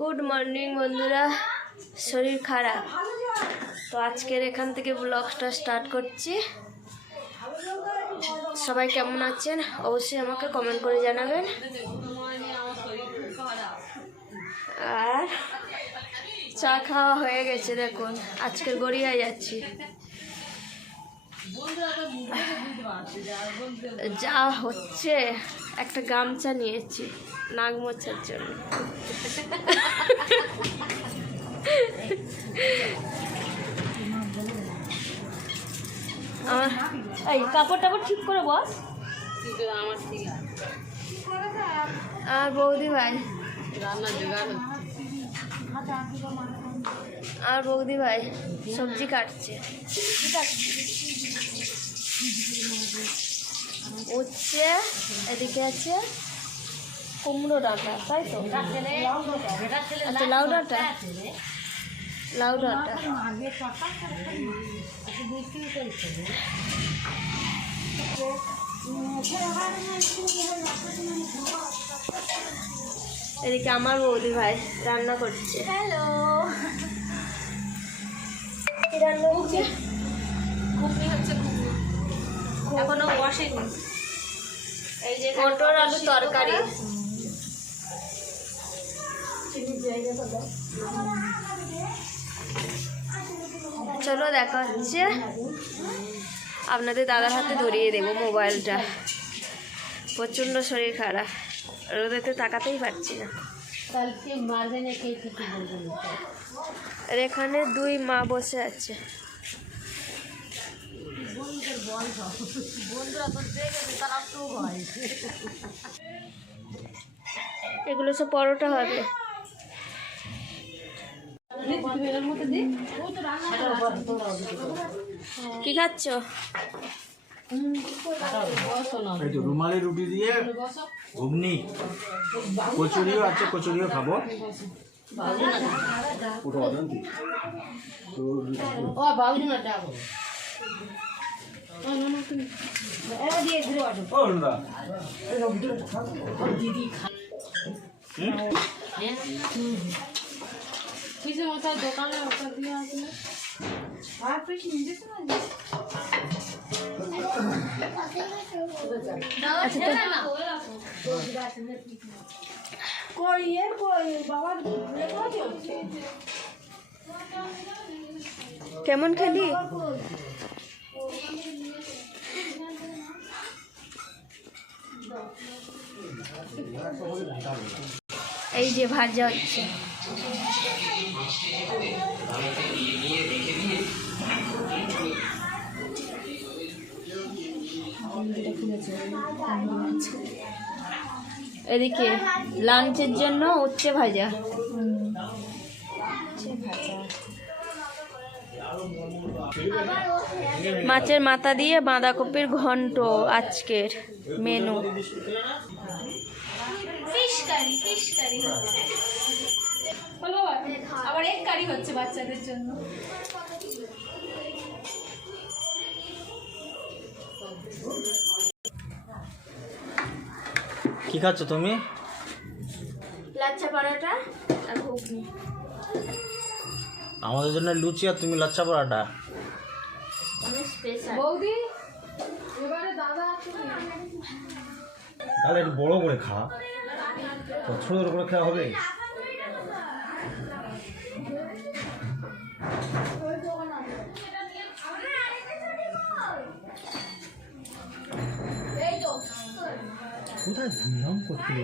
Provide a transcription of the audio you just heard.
Good morning বন্ধুরা। শরীর খারাপ। তো আজকের এখান থেকে ব্লগটা স্টার্ট করছি। সবাই কেমন আছেন? অবশ্যই আমাকে কমেন্ট করে জানাবেন। আর চা খাওয়া হয়ে গেছে, দেখুন। আজকের গড়িয়ায় যাচ্ছি। যা হচ্ছে, একটা গামছা নিয়েছি, নাক জন্য। আমার এই কাপড় টাপড় ঠিক করে বস। আমার আর বৌদি ভাই। আর বৌদি ভাই সবজি কাটছে। উচ্ছে এদিকে আছে কুমড়ো ডাঁটা তাই তো? আচ্ছা লাউ ডাঁটা? লাউ ডাঁটা। এদিকে আমার বৌদি ভাই রান্না করছে। হ্যালো। কি রান্না হচ্ছে? হচ্ছে এখনও বসেনি এই যে মটর আলু তরকারি। চলো দেখা হচ্ছে। আপনাদের দাদার হাতে ধরিয়ে দেবো মোবাইলটা। প্রচণ্ড শরীর খারাপ। রোদেতে তাকাতেই পারছি না। এখানে দুই মা বসে আছে বন্ধুরা তো দেখেছে তারা তো হয় এগুলো সব পরোটা হবে। কি খাচ্ছ? রুমালি রুটি দিয়ে ঘুগনি। কচুরিও আছে কচুরিও খাব। ওটা অজান্তি। তো ও বাবুজি না ডাকো ও দাদা কিছু মশাই দোকানে ওটা দিয়ে আসলে কেমন খেলি? এই যে ভাজা হচ্ছে। এদিকে লাঞ্চের জন্য উচ্ছে ভাজা। মাছের মাথা দিয়ে বাঁধাকপির ঘন্ট আজকের মেনু হচ্ছে। আবার এক কারি হচ্ছে বাচ্চাদের জন্য। কি খাচ্ছ তুমি? লাচ্ছা পরোটা আর ঘুগনি। আমাদের জন্য লুচি আর তুমি লাচ্চা পরাটা। আমি স্পেশাল বৌদি এবারে দাদা তাহলে একটু বড় করে খা। ছোট ছোট করে খাওয়া হবে? কোথায় ধুমধাম করছিল